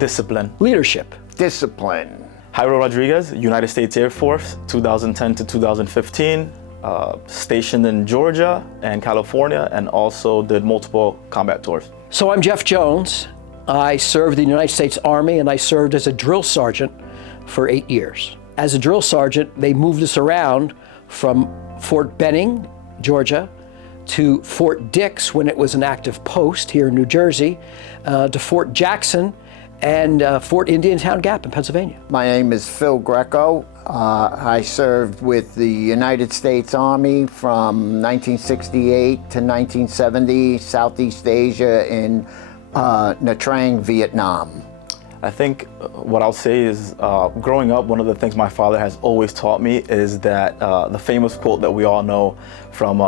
Discipline. Leadership. Discipline. Jairo Rodriguez, United States Air Force, 2010 to 2015, stationed in Georgia and California, and also did multiple combat tours. So I'm Jeff Jones. I served in the United States Army, and I served as a drill sergeant for 8 years. As a drill sergeant, they moved us around from Fort Benning, Georgia, to Fort Dix when it was an active post here in New Jersey, to Fort Jackson and Fort Indiantown Gap in Pennsylvania. My name is Phil Greco. I served with the United States Army from 1968 to 1970, Southeast Asia in Nha Trang, Vietnam. I think what I'll say is, growing up, one of the things my father has always taught me is that the famous quote that we all know from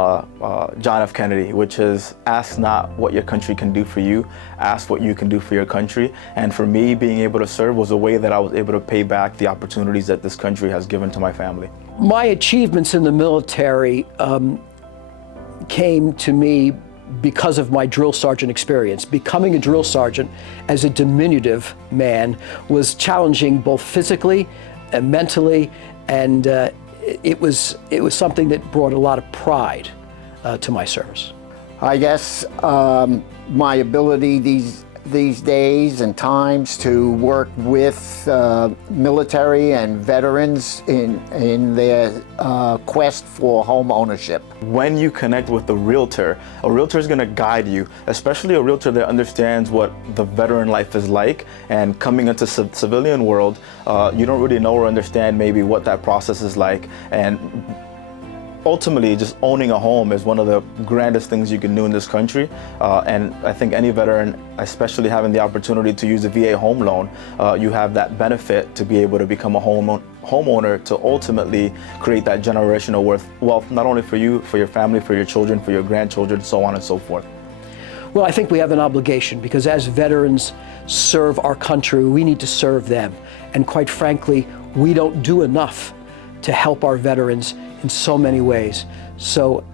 John F. Kennedy, which is, ask not what your country can do for you, ask what you can do for your country. And for me, being able to serve was a way that I was able to pay back the opportunities that this country has given to my family. My achievements in the military came to me because of my drill sergeant experience. Becoming a drill sergeant as a diminutive man was challenging both physically and mentally, and it was something that brought a lot of pride to my service. I guess my ability these days and times to work with military and veterans in their quest for home ownership. When you connect with a realtor is going to guide you, especially a realtor that understands what the veteran life is like. And coming into civilian world, you don't really know or understand maybe what that process is like. And ultimately, just owning a home is one of the grandest things you can do in this country. And I think any veteran, especially having the opportunity to use a VA home loan, you have that benefit to be able to become a homeowner to ultimately create that generational wealth, not only for you, for your family, for your children, for your grandchildren, so on and so forth. Well, I think we have an obligation, because as veterans serve our country, we need to serve them. And quite frankly, we don't do enough to help our veterans in so many ways. So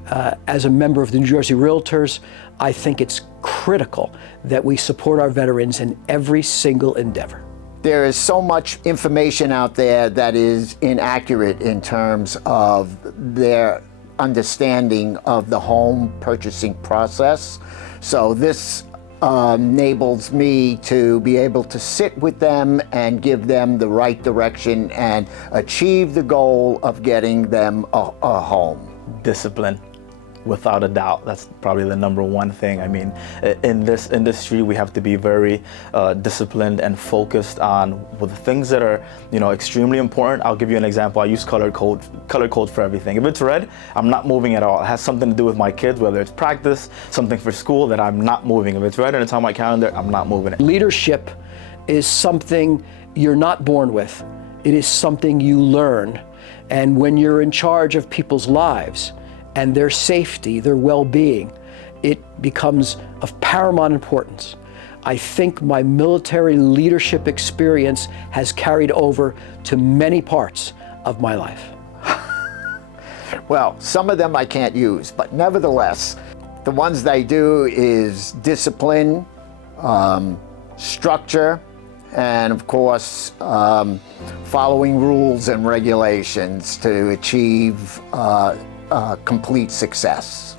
as a member of the New Jersey Realtors, I think it's critical that we support our veterans in every single endeavor. There is so much information out there that is inaccurate in terms of their understanding of the home purchasing process. So this enables me to be able to sit with them and give them the right direction and achieve the goal of getting them a home. Discipline, without a doubt. That's probably the number one thing. I mean, in this industry, we have to be very disciplined and focused on the things that are, extremely important. I'll give you an example. I use color code for everything. If it's red, I'm not moving at all. It has something to do with my kids, whether it's practice, something for school, that I'm not moving. If it's red and it's on my calendar, I'm not moving it. Leadership is something you're not born with. It is something you learn. And when you're in charge of people's lives and their safety, their well-being, it becomes of paramount importance. I think my military leadership experience has carried over to many parts of my life. Well, some of them I can't use, but nevertheless, the ones that I do is discipline, structure, and of course, following rules and regulations to achieve complete success.